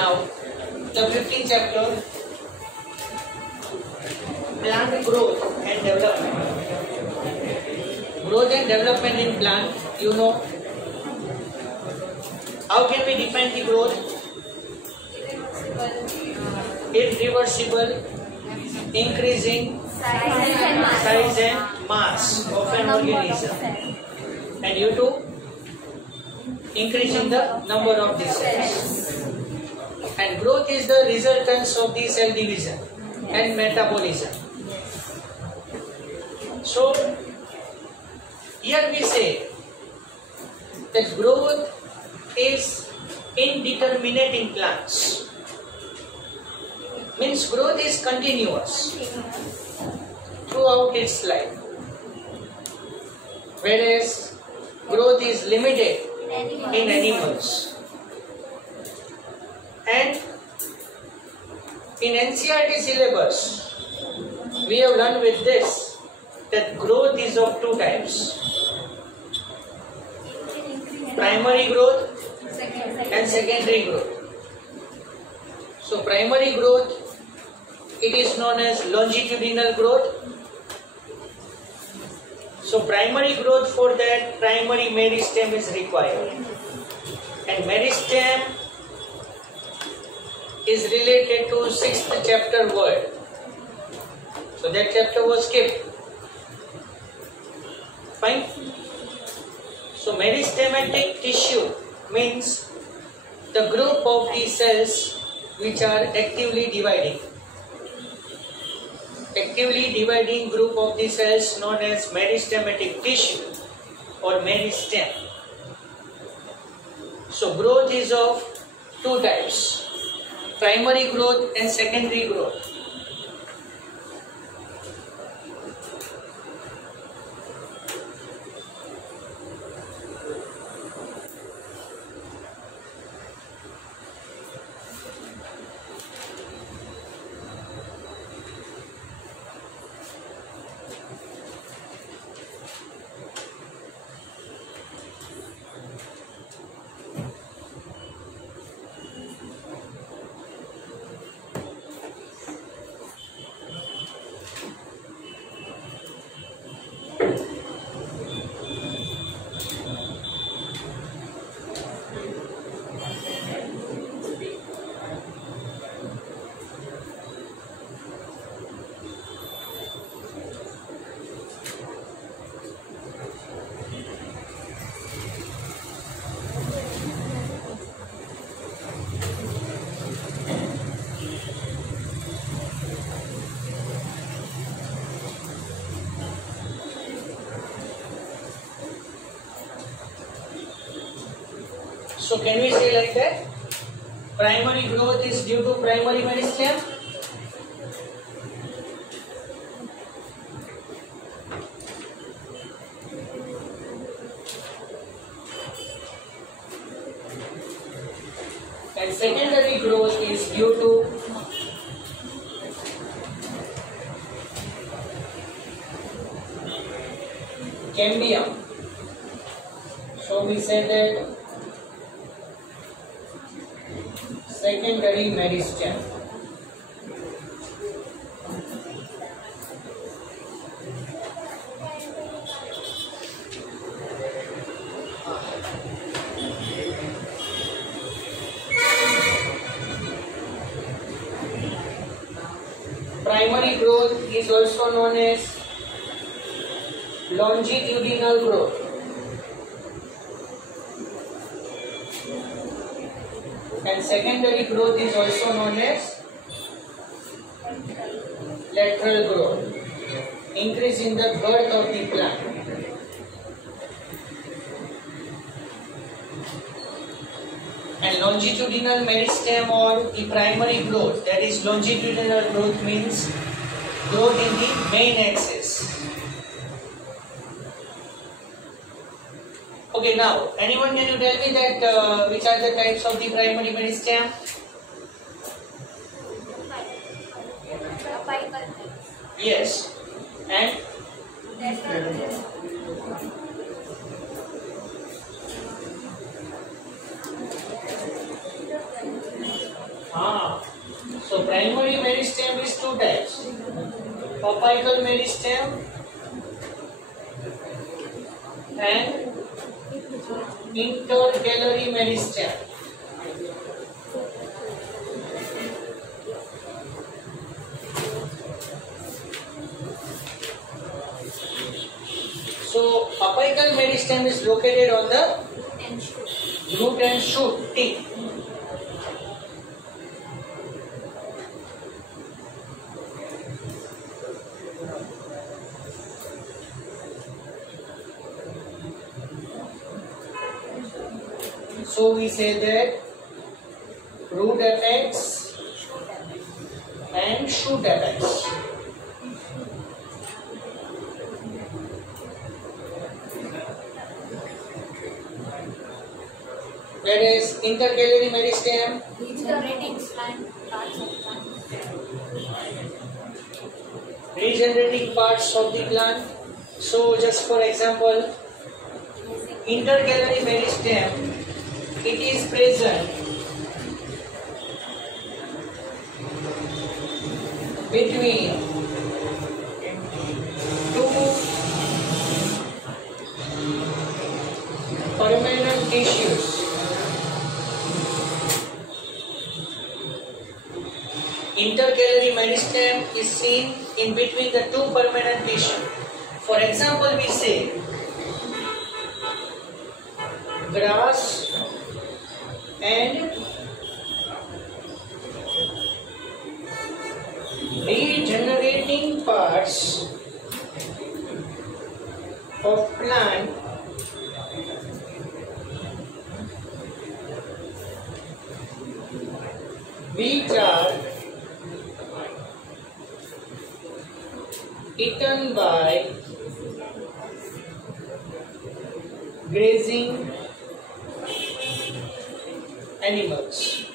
Now, the 15th chapter, plant growth and development. Growth and development in plant, you know. How can we define the growth? Irreversible increasing size and mass of an organism. And you too, increasing the number of the cells. And growth is the resultance of the cell division and metabolism. So, here we say that growth is indeterminate in plants. Means growth is continuous throughout its life. Whereas growth is limited in animals. And in NCERT syllabus, we have learned with this that growth is of two types. Primary growth and secondary growth. So primary growth, it is known as longitudinal growth. So primary growth, for that primary meristem is required. And meristem is related to 6th chapter word. So that chapter was skipped. Fine. So meristematic tissue means the group of the cells which are actively dividing. Actively dividing group of the cells known as meristematic tissue or meristem. So growth is of two types, primary growth and secondary growth. So can we say like that? Primary growth is due to primary meristem. And secondary growth is due to cambium. So we say that secondary meristem. Primary growth is also known as longitudinal growth. And secondary growth is also known as lateral growth, increase in the girth of the plant. And longitudinal meristem or the primary growth, that is longitudinal growth means growth in the main axis. Okay, now, anyone can you tell me that which are the types of the primary meristem? Yes. And? So primary meristem is two types: apical meristem and intercalary meristem. So apical meristem is located on the root and shoot tip. So we say that root apex and shoot apex. That is intercalary meristem. Regenerating parts of the plant. So just for example, intercalary meristem, it is present between two permanent tissues. Intercalary meristem is seen in between the two permanent tissues. For example, we say grass and regenerating parts of plant which are eaten by grazing animals.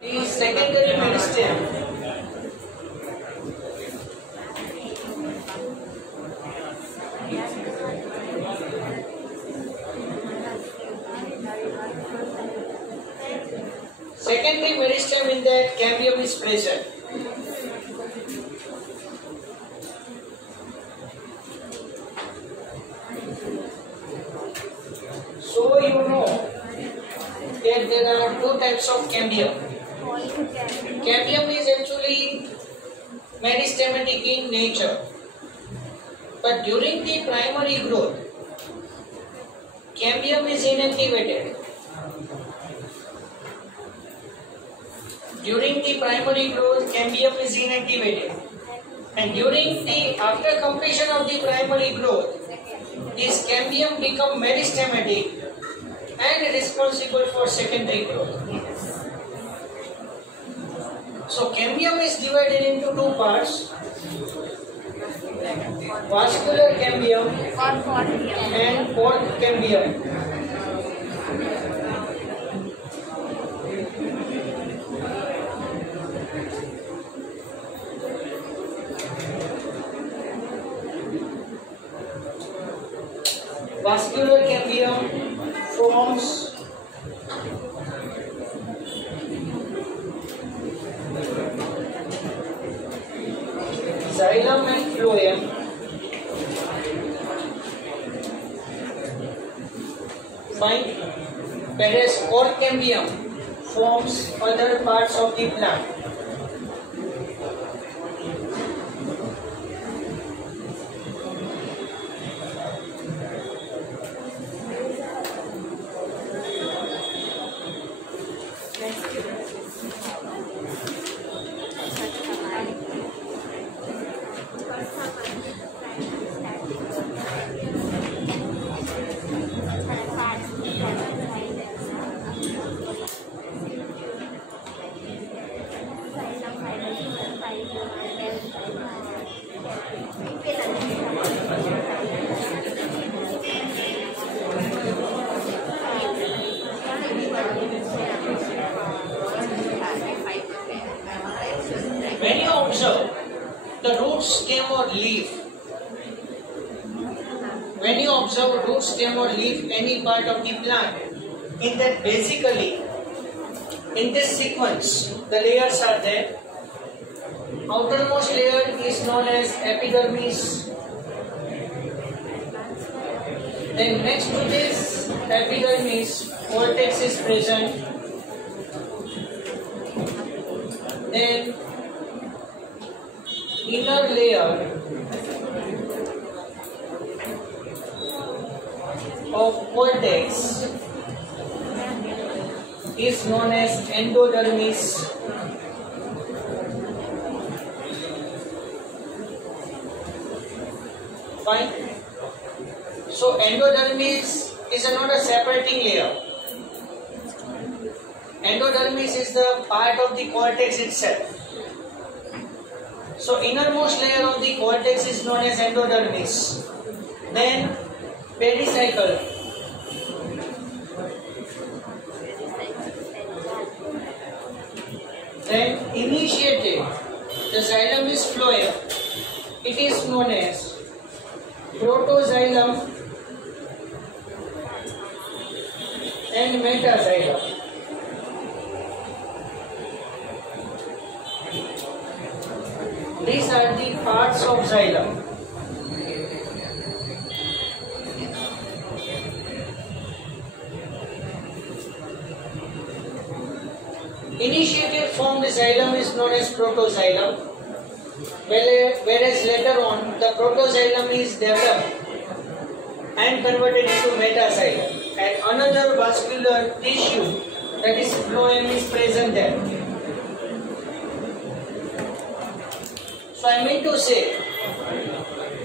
The secondary meristem in that cambium is present. So you know that there are two types of cambium. Cambium is actually meristematic in nature, but during the primary growth, cambium is inactivated. During the primary growth, cambium is inactivated, and during the after completion of the primary growth, this cambium become meristematic and responsible for secondary growth. So cambium is divided into two parts: vascular cambium and port cambium. Vascular cambium forms xylem and phloem, whereas port cambium forms other parts of the plant. When you observe the root, stem or leaf, when you observe root, stem or leaf, any part of the plant, in that basically in this sequence the layers are there. Outermost layer is known as epidermis. Then next to this epidermis, cortex is present. Then inner layer of cortex is known as endodermis. Fine. So endodermis is not a separating layer. Endodermis is the part of the cortex itself. So innermost layer of the cortex is known as endodermis. Then pericycle. Then initiated, the xylem is phloem. It is known as protoxylem and metaxylem. These are the parts of xylem. Initiated formed xylem is known as protoxylem, whereas later on the protoxylem is developed and converted into metaxylem, and another vascular tissue, that is phloem, is present there. So I mean to say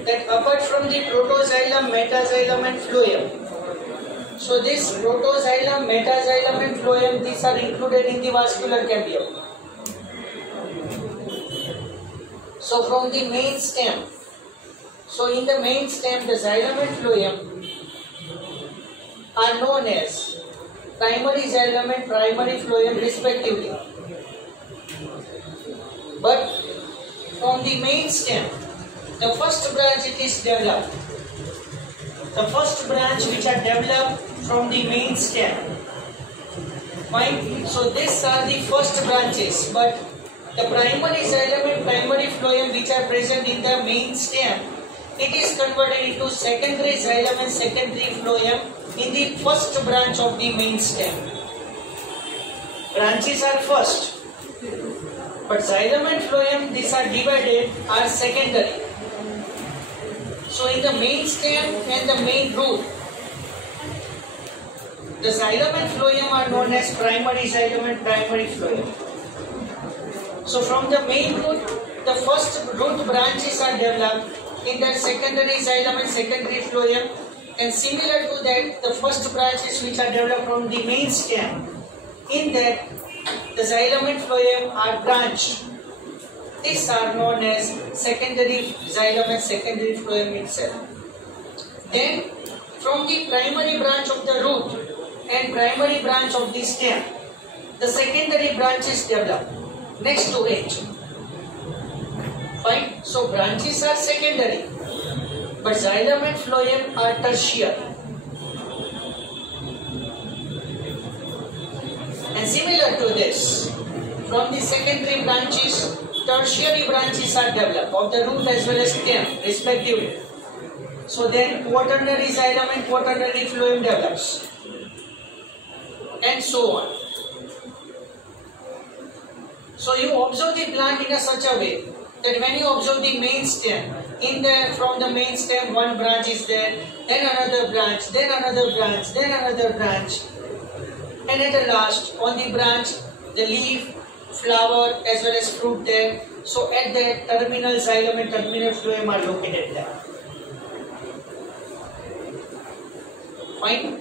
that apart from the protoxylem, metaxylem and phloem, so this protoxylem, metaxylem and phloem, these are included in the vascular cambium. So from the main stem, so in the main stem the xylem and phloem are known as primary xylem and primary phloem respectively. But from the main stem, the first branch it is developed. The first branch which are developed from the main stem. Fine. So these are the first branches, but the primary xylem and primary phloem which are present in the main stem, it is converted into secondary xylem and secondary phloem in the first branch of the main stem. Branches are first, but xylem and phloem, these are divided, are secondary. So in the main stem and the main root, the xylem and phloem are known as primary xylem and primary phloem. So from the main root, the first root branches are developed in that secondary xylem and secondary phloem, and similar to that, the first branches which are developed from the main stem, in that the xylem and phloem are branched. These are known as secondary xylem and secondary phloem itself. Then from the primary branch of the root and primary branch of the stem, the secondary branches develop next to it. Fine. So branches are secondary, but xylem and phloem are tertiary. And similar to this, from the secondary branches, tertiary branches are developed of the root as well as stem respectively. So then quaternary xylem and quaternary phloem develops, and so on. So you observe the plant in such a way that when you observe the main stem, from the main stem one branch is there, then another branch, then another branch, then another branch, and at the last on the branch the leaf, flower as well as fruit there. So at the terminal xylem and terminal phloem are located there. Fine.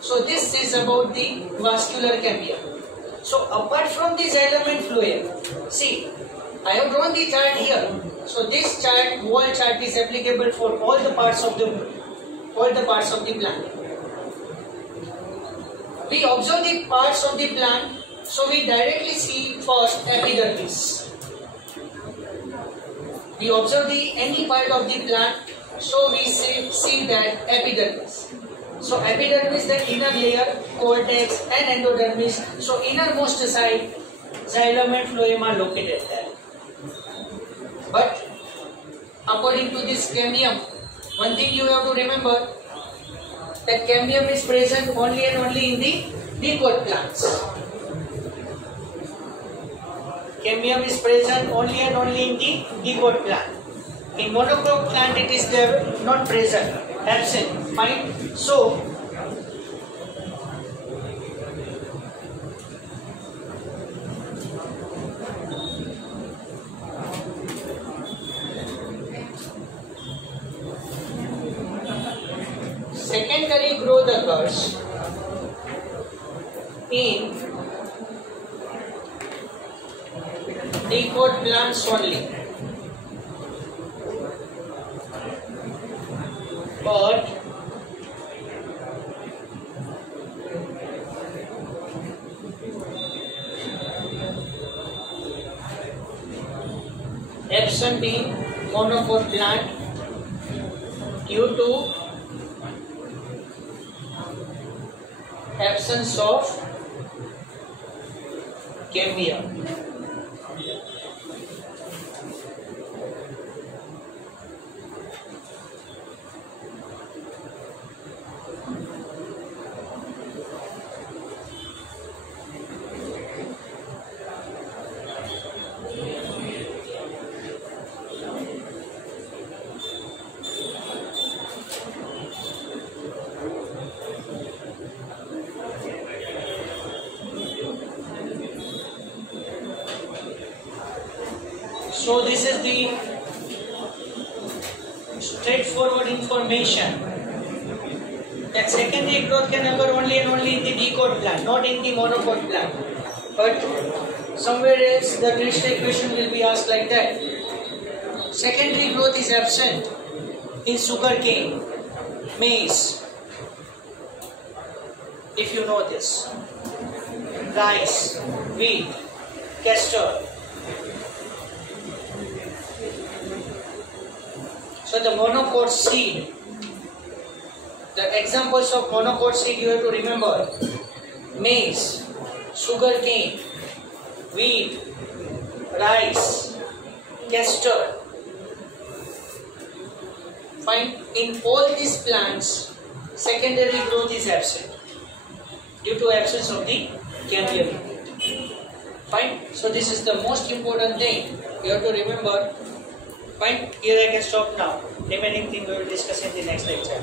So this is about the vascular cambium. So apart from the xylem and phloem, see, I have drawn the chart here. So this chart, wall chart, is applicable for all the parts of the plant. We observe the parts of the plant, so we directly see first epidermis. We observe any part of the plant, so we see that epidermis. So epidermis, the inner layer, cortex and endodermis. So innermost side, xylem and phloem are located there. But according to this cambium, one thing you have to remember, that cambium is present only and only in the dicot plants. Cambium is present only and only in the dicot plant. In monocot plant it is there, not present, absent. Fine. So secondary growth occurs in dicot plants only, but absent in monocot plant due to absence of cambium. So this is the straightforward information that secondary growth can occur only and only in the dicot plant, not in the monocot plant. But somewhere else the trick question will be asked like that. Secondary growth is absent in sugarcane, maize, if you know this, rice, wheat, castor. So the monocot seed, the examples of monocot seed you have to remember: maize, sugarcane, wheat, rice, castor. Fine. In all these plants, secondary growth is absent due to absence of the cambium. Fine. So this is the most important thing you have to remember. Fine. Here I can stop now. Remaining thing we will discuss in the next lecture.